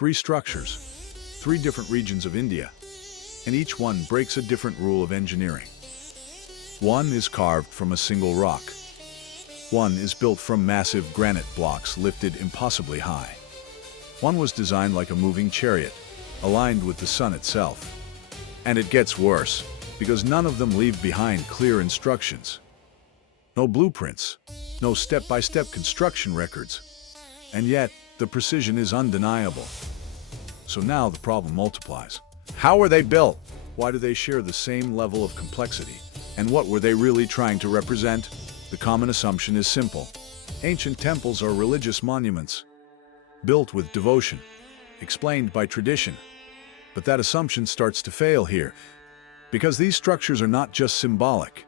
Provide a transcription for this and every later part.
Three structures, three different regions of India, and each one breaks a different rule of engineering. One is carved from a single rock. One is built from massive granite blocks lifted impossibly high. One was designed like a moving chariot, aligned with the sun itself. And it gets worse, because none of them leave behind clear instructions. No blueprints, no step-by-step construction records. And yet, the precision is undeniable. So now the problem multiplies. How were they built? Why do they share the same level of complexity? And what were they really trying to represent? The common assumption is simple. Ancient temples are religious monuments, built with devotion, explained by tradition. But that assumption starts to fail here, because these structures are not just symbolic.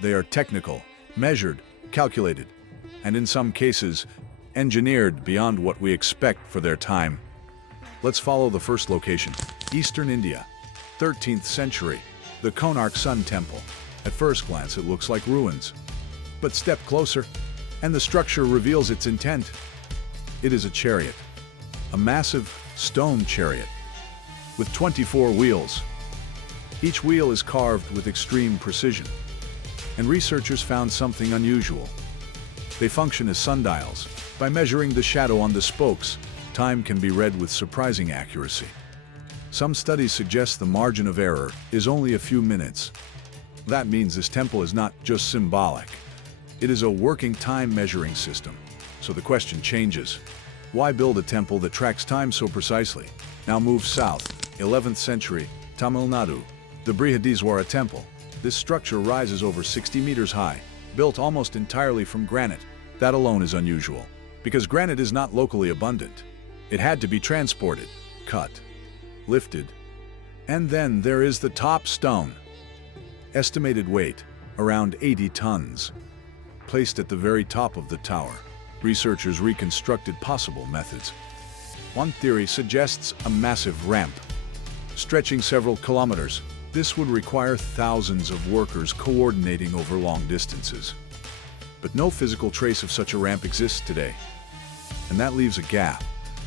They are technical, measured, calculated, and in some cases, engineered beyond what we expect for their time. Let's follow the first location, Eastern India, 13th century, the Konark Sun Temple. At first glance, it looks like ruins. But step closer, and the structure reveals its intent. It is a chariot, a massive stone chariot, with 24 wheels. Each wheel is carved with extreme precision, and researchers found something unusual. They function as sundials. By measuring the shadow on the spokes, time can be read with surprising accuracy. Some studies suggest the margin of error is only a few minutes. That means this temple is not just symbolic. It is a working time measuring system. So the question changes. Why build a temple that tracks time so precisely? Now move south, 11th century, Tamil Nadu, the Brihadiswara Temple. This structure rises over 60 meters high, built almost entirely from granite. That alone is unusual, because granite is not locally abundant. It had to be transported, cut, lifted. And then there is the top stone. Estimated weight, around 80 tons. Placed at the very top of the tower, researchers reconstructed possible methods. One theory suggests a massive ramp, stretching several kilometers. This would require thousands of workers coordinating over long distances. But no physical trace of such a ramp exists today. And that leaves a gap.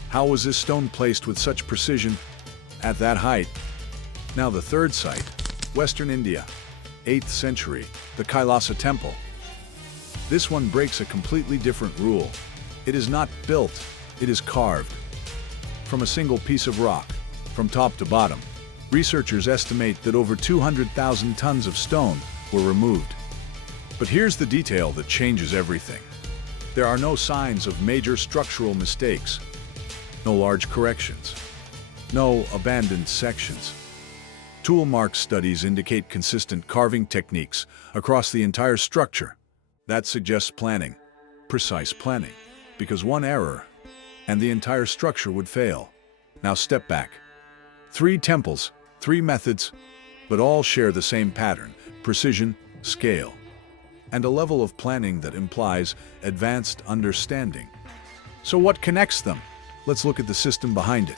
How was this stone placed with such precision at that height? Now the third site, Western India, 8th century, the Kailasa Temple. This one breaks a completely different rule. It is not built, it is carved. From a single piece of rock, from top to bottom, researchers estimate that over 200,000 tons of stone were removed. But here's the detail that changes everything. There are no signs of major structural mistakes, no large corrections, no abandoned sections. Tool mark studies indicate consistent carving techniques across the entire structure. That suggests planning, precise planning, because one error and the entire structure would fail. Now step back. Three temples, three methods, but all share the same pattern: precision, scale, and a level of planning that implies advanced understanding. So what connects them? Let's look at the system behind it.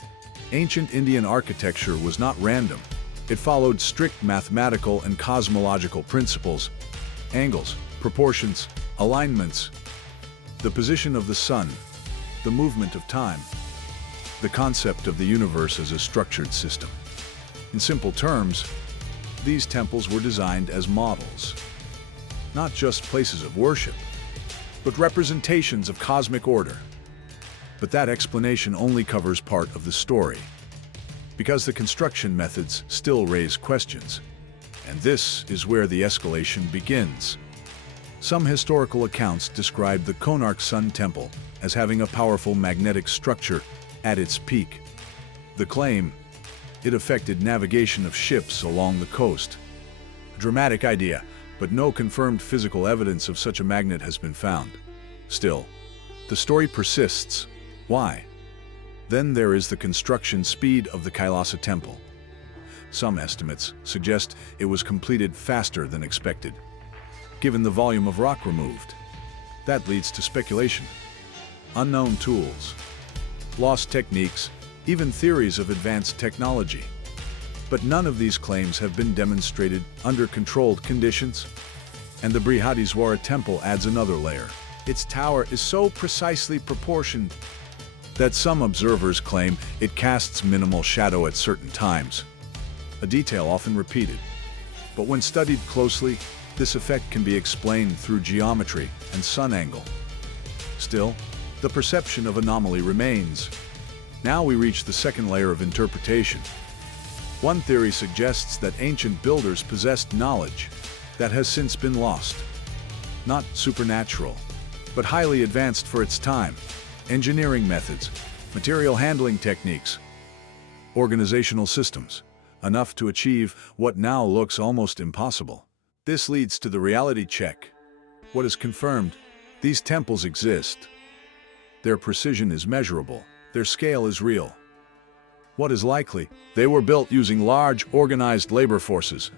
Ancient Indian architecture was not random. It followed strict mathematical and cosmological principles: angles, proportions, alignments, the position of the sun, the movement of time, the concept of the universe as a structured system. In simple terms, these temples were designed as models, not just places of worship, but representations of cosmic order. But that explanation only covers part of the story, because the construction methods still raise questions. And this is where the escalation begins. Some historical accounts describe the Konark Sun Temple as having a powerful magnetic structure at its peak. The claim, it affected navigation of ships along the coast. A dramatic idea, but no confirmed physical evidence of such a magnet has been found. Still, the story persists. Why? Then there is the construction speed of the Kailasa Temple. Some estimates suggest it was completed faster than expected, given the volume of rock removed. That leads to speculation. Unknown tools, lost techniques, even theories of advanced technology. But none of these claims have been demonstrated under controlled conditions. And the Brihadiswara Temple adds another layer. Its tower is so precisely proportioned that some observers claim it casts minimal shadow at certain times, a detail often repeated. But when studied closely, this effect can be explained through geometry and sun angle. Still, the perception of anomaly remains. Now we reach the second layer of interpretation. One theory suggests that ancient builders possessed knowledge that has since been lost. Not supernatural, but highly advanced for its time. Engineering methods, material handling techniques, organizational systems, enough to achieve what now looks almost impossible. This leads to the reality check. What is confirmed? These temples exist. Their precision is measurable. Their scale is real. What is likely? They were built using large, organized labor forces,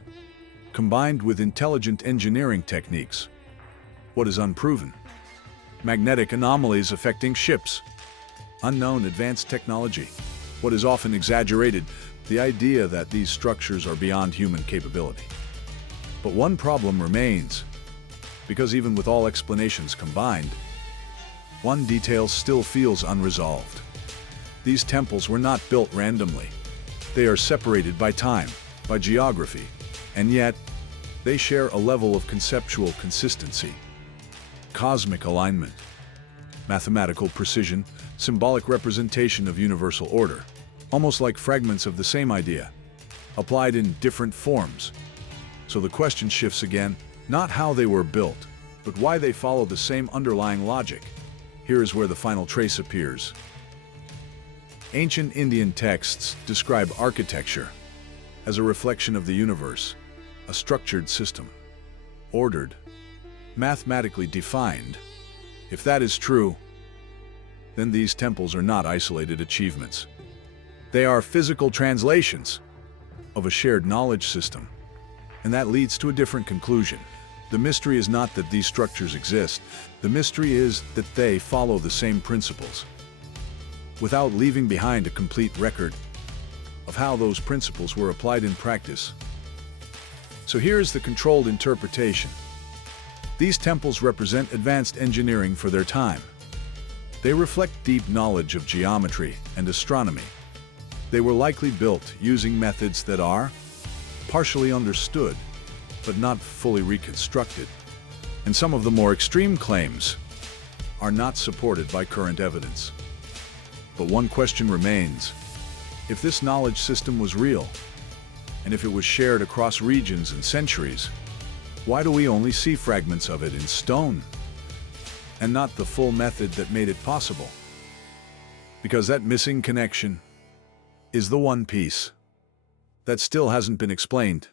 combined with intelligent engineering techniques. What is unproven? Magnetic anomalies affecting ships. Unknown advanced technology. What is often exaggerated? The idea that these structures are beyond human capability. But one problem remains, because even with all explanations combined, one detail still feels unresolved. These temples were not built randomly. They are separated by time, by geography, and yet they share a level of conceptual consistency. Cosmic alignment, mathematical precision, symbolic representation of universal order, almost like fragments of the same idea, applied in different forms. So the question shifts again, not how they were built, but why they follow the same underlying logic. Here is where the final trace appears. Ancient Indian texts describe architecture as a reflection of the universe, a structured system, ordered, mathematically defined. If that is true, then these temples are not isolated achievements. They are physical translations of a shared knowledge system. And that leads to a different conclusion. The mystery is not that these structures exist. The mystery is that they follow the same principles, without leaving behind a complete record of how those principles were applied in practice. So here's the controlled interpretation. These temples represent advanced engineering for their time. They reflect deep knowledge of geometry and astronomy. They were likely built using methods that are partially understood, but not fully reconstructed. And some of the more extreme claims are not supported by current evidence. But one question remains. If this knowledge system was real, and if it was shared across regions and centuries, why do we only see fragments of it in stone, and not the full method that made it possible? Because that missing connection is the one piece that still hasn't been explained.